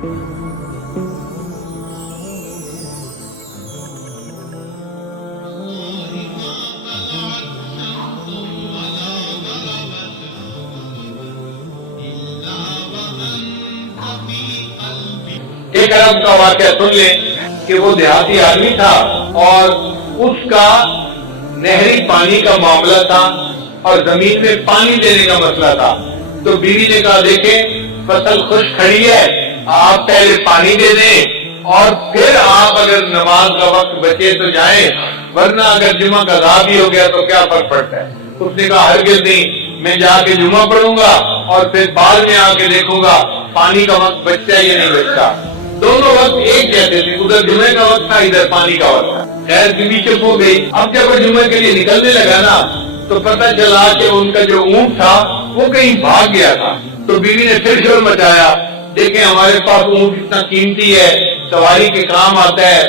ایک عرب کا واقعہ سن لیں کہ وہ دیہاتی آدمی تھا اور اس کا نہری پانی کا معاملہ تھا اور زمین میں پانی دینے کا مسئلہ تھا. تو بیوی نے کہا دیکھیں فصل خشک کھڑی ہے، آپ پہلے پانی دے دیں اور پھر آپ اگر نماز کا وقت بچے تو جائیں، ورنہ اگر جمعہ کا ادا بھی ہو گیا تو کیا فرق پڑتا ہے. اس نے کہا ہرگز نہیں، میں جا کے جمعہ پڑھوں گا اور پھر بعد میں آ کے دیکھوں گا پانی کا وقت بچتا ہے یا نہیں بچتا. دونوں وقت ایک جیسے تھے، ادھر جمعے کا وقت تھا، ادھر پانی کا وقت تھا. خیر بیوی چپ ہو گئی. اب جب وہ جمعے کے لیے نکلنے لگا نا تو پتہ چلا کہ ان کا جو اونٹ تھا وہ کہیں بھاگ گیا تھا. تو بیوی نے پھر شور مچایا، دیکھیں ہمارے پاس اونٹ اتنا قیمتی ہے، سواری کے کام آتا ہے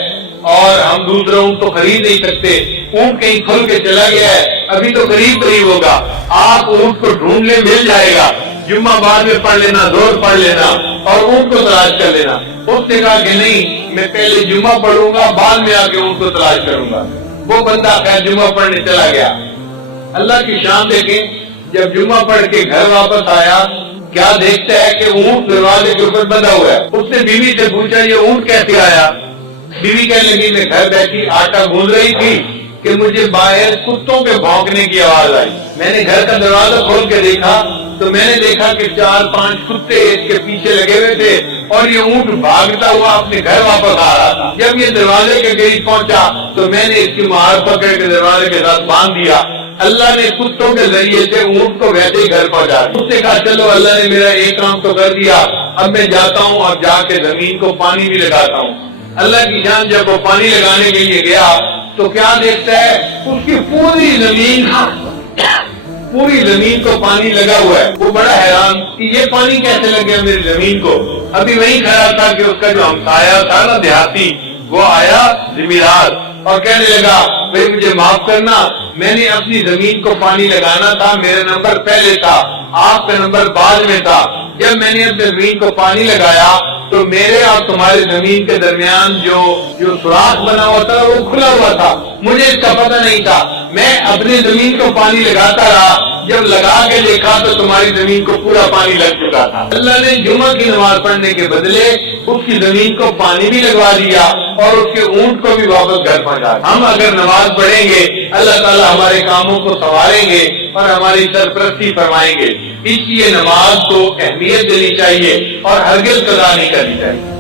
اور ہم دوسرا اونٹ تو خرید نہیں سکتے، اونٹ کہیں کھل کے چلا گیا ہے، ابھی تو قریب ہوگا، آپ اونٹ کو ڈھونڈ لیں، مل جائے گا، جمعہ بعد میں پڑھ لینا، زور پڑھ لینا اور اونٹ کو تلاش کر لینا. اس نے کہا کہ نہیں، میں پہلے جمعہ پڑھوں گا، بعد میں آ کے اونٹ کو تلاش کروں گا. وہ بندہ خیر جمعہ پڑھنے چلا گیا. اللہ کی شان دیکھیں، جب جمعہ پڑھ کے گھر واپس آیا کیا دیکھتا ہے کہ اونٹ دروازے کے اوپر بندھا ہوا ہے. اس نے بیوی سے پوچھا یہ اونٹ کیسے آیا؟ بیوی کہنے لگی میں گھر بیٹھی آٹا گوندھ رہی تھی کہ مجھے باہر کتوں کے بھونکنے کی آواز آئی. میں نے گھر کا دروازہ کھول کے دیکھا تو میں نے دیکھا کہ 4-5 کتے اس کے پیچھے لگے ہوئے تھے اور یہ اونٹ بھاگتا ہوا اپنے گھر واپس آ رہا تھا. جب یہ دروازے کے قریب پہنچا تو میں نے اس کی مہار پکڑ کے دروازے کے ساتھ باندھ دیا. اللہ نے کتوں کے ذریعے سے اونٹ کو ویسے ہی گھر پہنچا دیا. اس نے کہا چلو اللہ نے میرا ایک کام تو کر دیا، اب میں جاتا ہوں اور جا کے زمین کو پانی بھی لگاتا ہوں. اللہ کی جان جب وہ پانی لگانے کے لیے گیا تو کیا دیکھتا ہے اس کی پوری زمین کو پانی لگا ہوا ہے. وہ بڑا حیران کہ یہ پانی کیسے لگ گیا میری زمین کو. ابھی وہی کھڑا تھا کہ اس کا جو ہمسایہ تھا نا دیہاتی، وہ آیا زمیندار اور کہنے لگا بھائی مجھے معاف کرنا، میں نے اپنی زمین کو پانی لگانا تھا، میرا نمبر پہلے تھا، آپ کا نمبر بعد میں تھا. جب میں نے اپنی زمین کو پانی لگایا تو میرے اور تمہارے زمین کے درمیان جو سوراخ بنا ہوا تھا وہ کھلا ہوا تھا، مجھے اس کا پتہ نہیں تھا. میں اپنی زمین کو پانی لگاتا رہا، جب لگا کے دیکھا تو تمہاری زمین کو پورا پانی لگ چکا تھا. اللہ نے جمعہ کی نماز پڑھنے کے بدلے اس کی زمین کو پانی بھی لگوا دیا اور اس کے اونٹ کو بھی واپس گھر پہنچا. ہم اگر نماز پڑھیں گے اللہ تعالیٰ ہمارے کاموں کو سنواریں گے اور ہماری سرپرستی فرمائیں گے. اس لیے نماز کو اہمیت دینی چاہیے اور ہرگز قضا نہیں کرنی چاہیے.